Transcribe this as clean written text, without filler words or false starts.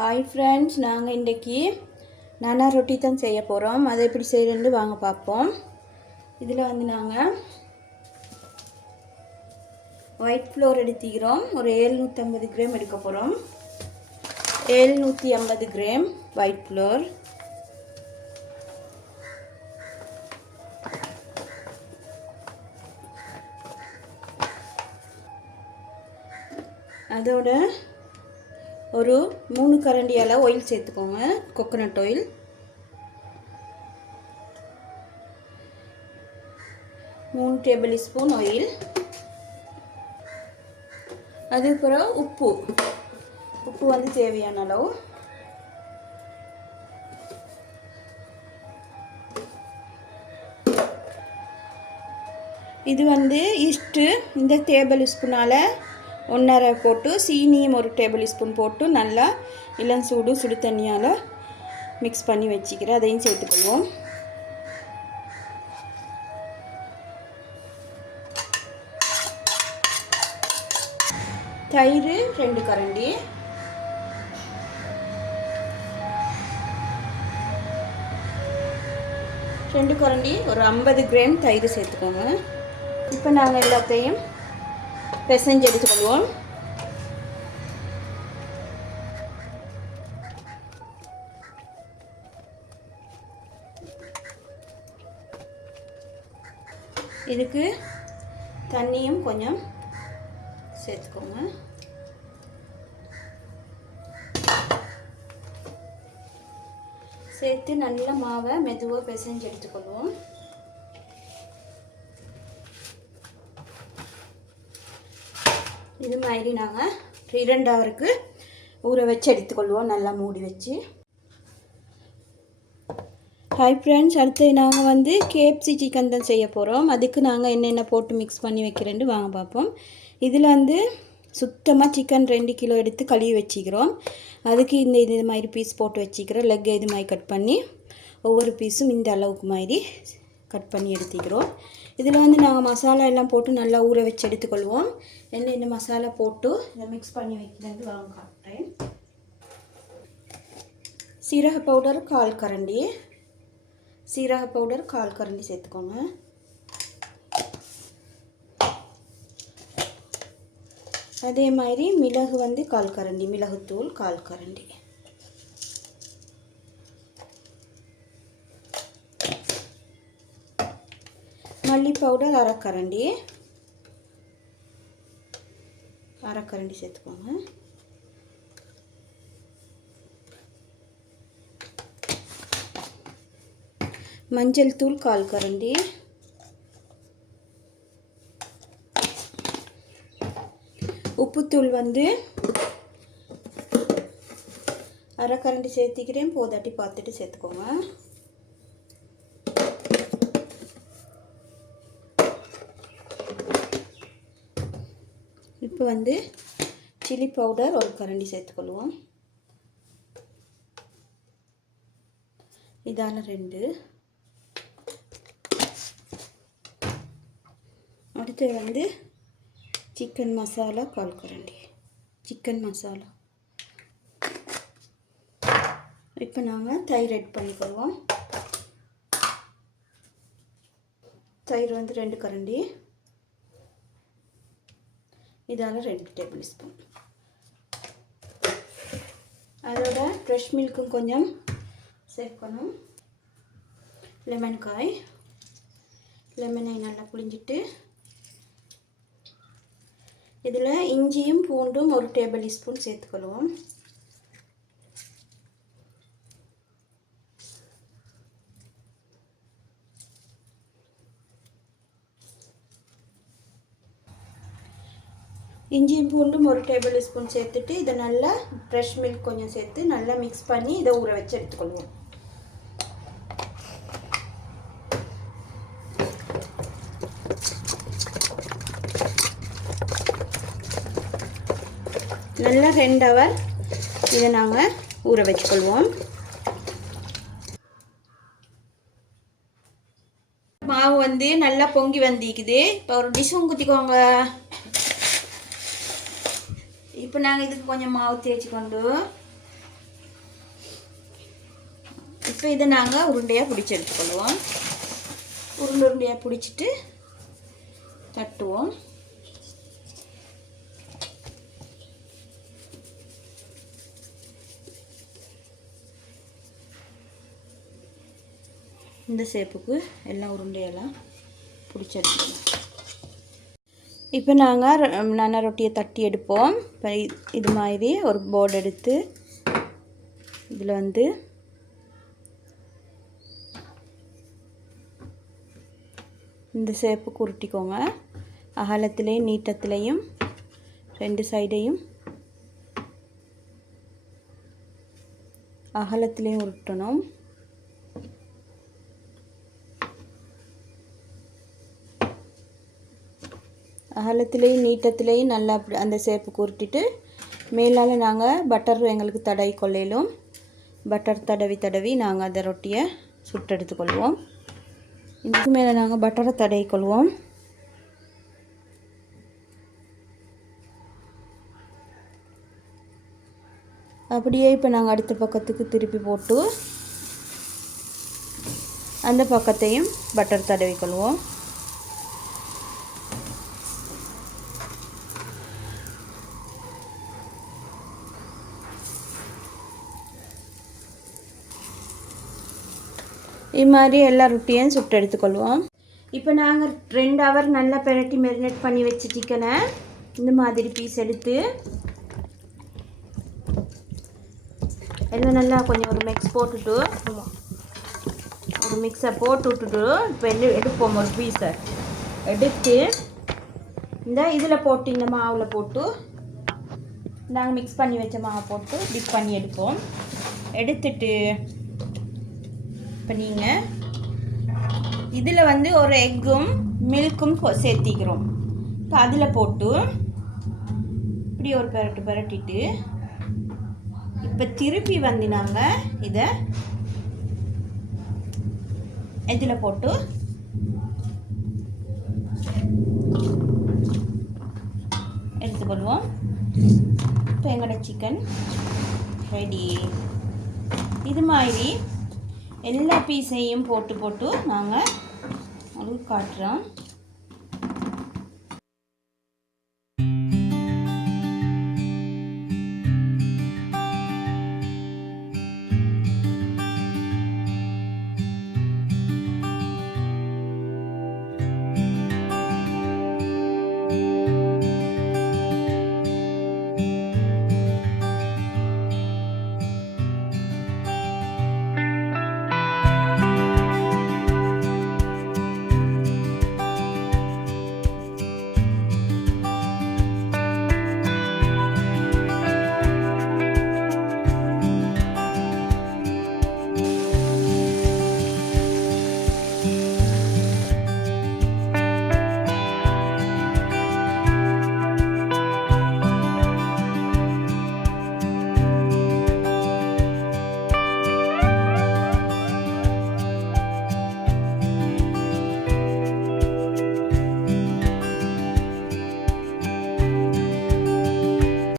Hi friends, நாங்கள் இன்றைக்கி நானா ரொட்டி தான் செய்ய போகிறோம். அதை எப்படி செய்கிறேன்னு வாங்க பார்ப்போம். இதில் வந்து நாங்கள் ஒயிட் ஃப்ளோர் எடுத்துக்கிறோம். ஒரு 750 கிராம் எடுக்க போகிறோம். 750 கிராம் ஒயிட் ஃப்ளோர். அதோட ஒரு 3 கரண்டி அளவு ஆயில் சேர்த்துக்கோங்க. Coconut oil. மூணு டேபிள் ஸ்பூன் ஆயில். அதுக்கப்புறம் உப்பு வந்து தேவையான அளவு. இது வந்து ஈஸ்ட்டு இந்த டேபிள் ஸ்பூனால் 1.5 போட்டு, சீனியும் ஒரு டேபிள் ஸ்பூன் போட்டு நல்லா இளம் சுடு தண்ணியால் மிக்ஸ் பண்ணி வச்சுக்கிறேன். அதையும் சேர்த்துக்கொள்வோம். தயிர் 2 கரண்டி. ஒரு 50 கிராம் தயிர் சேர்த்துக்கோங்க. இப்போ நாங்கள் எல்லாத்தையும் பிசைஞ்சு எடுத்துக்கொள்வோம். இதுக்கு தண்ணியும் கொஞ்சம் சேர்த்துக்கோங்க. சேர்த்து நல்ல மாவை மெதுவாக பிசைஞ்சு எடுத்துக்கொள்வோம். இது மாதிரி நாங்கள் 2 ஹவருக்கு ஊற வச்சு எடுத்துக்கொள்வோம், நல்லா மூடி வச்சு. ஹாய் ஃப்ரெண்ட்ஸ், அடுத்து நாங்கள் வந்து KFC சிக்கன் தான் செய்ய போகிறோம். அதுக்கு நாங்கள் என்னென்ன போட்டு மிக்ஸ் பண்ணி வைக்கிறேன்னு வாங்க பார்ப்போம். இதில் வந்து சுத்தமாக சிக்கன் 2 கிலோ எடுத்து கழுவி வச்சுக்கிறோம். அதுக்கு இது மாதிரி பீஸ் போட்டு வச்சுக்கிறோம். லெக் இது மாதிரி கட் பண்ணி ஒவ்வொரு பீஸும் இந்த அளவுக்கு மாதிரி கட் பண்ணி எடுத்துக்கிறோம். இதில் வந்து நாங்கள் மசாலா எல்லாம் போட்டு நல்லா ஊற வச்சு எடுத்துக்கொள்வோம். என்ன மசாலா போட்டு இதை மிக்ஸ் பண்ணி வைக்கிறது வாங்க காட்டுறேன். சீரக பவுடர் 1/4 கரண்டி. சேர்த்துக்கோங்க. அதே மாதிரி மிளகு வந்து 1/4 கரண்டி. மிளகுத்தூள் 1/4 கரண்டி. மல்லி பவுடர் 1/2 கரண்டி சேர்த்துக்கோங்க. மஞ்சள் தூள் 1/4 கரண்டி. உப்புத்தூள் வந்து 1/2 கரண்டி சேர்த்திக்கிறேன். போதாட்டி பார்த்துட்டு சேர்த்துக்கோங்க. இப்போ வந்து சில்லி பவுடர் 1 கரண்டி சேர்த்துக்கொள்வோம். இதால் 2. அடுத்து வந்து சிக்கன் மசாலா 1/4 கரண்டி. இப்போ நாங்கள் தயிர் ஆட் பண்ணிக்கொள்வோம். தயிர் வந்து 2 கரண்டி. இதால் 2 டேபிள் ஸ்பூன். அதோட ஃப்ரெஷ் மில்க்கும் கொஞ்சம் சேர்க்கணும். லெமனை நல்லா புழிஞ்சிட்டு இதில் இஞ்சியும் பூண்டும் 1 டேபிள் ஸ்பூன் சேர்த்துக்கொள்வோம். இஞ்சியும் பூண்டும் 1 டேபிள் ஸ்பூன் சேர்த்துட்டு இதை நல்லா ஃப்ரெஷ் மில்க் கொஞ்சம் சேர்த்து நல்லா மிக்ஸ் பண்ணி இதை ஊற வச்சு எடுத்துக்கொள்வோம். நல்லா 2 ஹவர் இதை நாங்கள் ஊற வச்சுக்கொள்வோம். மாவு வந்து நல்லா பொங்கி வந்திக்குது. இப்போ ஒரு டிஷ்ஷும் குத்திக்கோங்க. இப்போ நாங்கள் இதுக்கு கொஞ்சம் மாவு தேய்ச்சி கொண்டு இப்போ இதை நாங்கள் உருண்டையாக பிடிச்சி எடுத்துக்கொள்வோம். உருண்டையாக பிடிச்சிட்டு தட்டுவோம். இந்த ஷேப்புக்கு எல்லாம் உருண்டையெல்லாம் பிடிச்சி எடுத்துக்கலாம். இப்போ நாங்கள் நானா ரொட்டியை தட்டி எடுப்போம். இப்போ இது மாதிரி ஒரு போர்டு எடுத்து இதில் வந்து இந்த ஷேப்புக்கு உருட்டிக்கோங்க. அகலத்துலேயும் நீட்டத்துலேயும் 2 சைடையும் அகலத்துலேயும் உருட்டணும். அகலத்துலேயும் நீட்டத்துலேயும் நல்லா அந்த ஷேப்புக்கு உருட்டிட்டு மேலால் நாங்கள் பட்டர் எங்களுக்கு தடவி கொள்ளையிலும் பட்டர் தடவி நாங்கள் அந்த ரொட்டியை சுட்டு எடுத்துக்கொள்வோம். இதுக்கு மேலே நாங்கள் பட்டரை தடவி கொள்வோம். அப்படியே இப்போ நாங்கள் அடுத்த பக்கத்துக்கு திருப்பி போட்டு அந்த பக்கத்தையும் பட்டர் தடவி கொள்வோம். இது மாதிரி எல்லா ரொட்டியும் சுட்டு எடுத்துக்கொள்வோம். இப்போ நாங்கள் 2 ஹவர் நல்லா பெரட்டி மெரினேட் பண்ணி வச்ச சிக்கனை இந்த மாதிரி பீஸ் எடுத்து எல்லாம் நல்லா கொஞ்சம் ஒரு மிக்ஸ் போட்டுட்டு ஒரு மிக்ஸை போட்டு விட்டுட்டு இப்போ எடுப்போம். ஒரு பீஸை எடுத்து இந்த இதில் போட்டு இந்த மாவில் போட்டு நாங்கள் மிக்ஸ் பண்ணி வச்ச மாவை போட்டு டிப் பண்ணி எடுப்போம். எடுத்துட்டு இப்போ நீங்கள் இதில் வந்து ஒரு எக்கும் மில்க்கும் சேர்த்திக்கிறோம். இப்போ அதில் போட்டு இப்படி ஒரு பெரட்டிட்டு இப்போ திருப்பி வந்து நாங்கள் இதை இதில் போட்டு எடுத்துக்கொள்வோம். இப்போ எங்களோட சிக்கன் ரெடி. இது மாதிரி எல்லா பீஸையும் போட்டு நாங்கள் உங்களுக்கு காட்டுறோம்.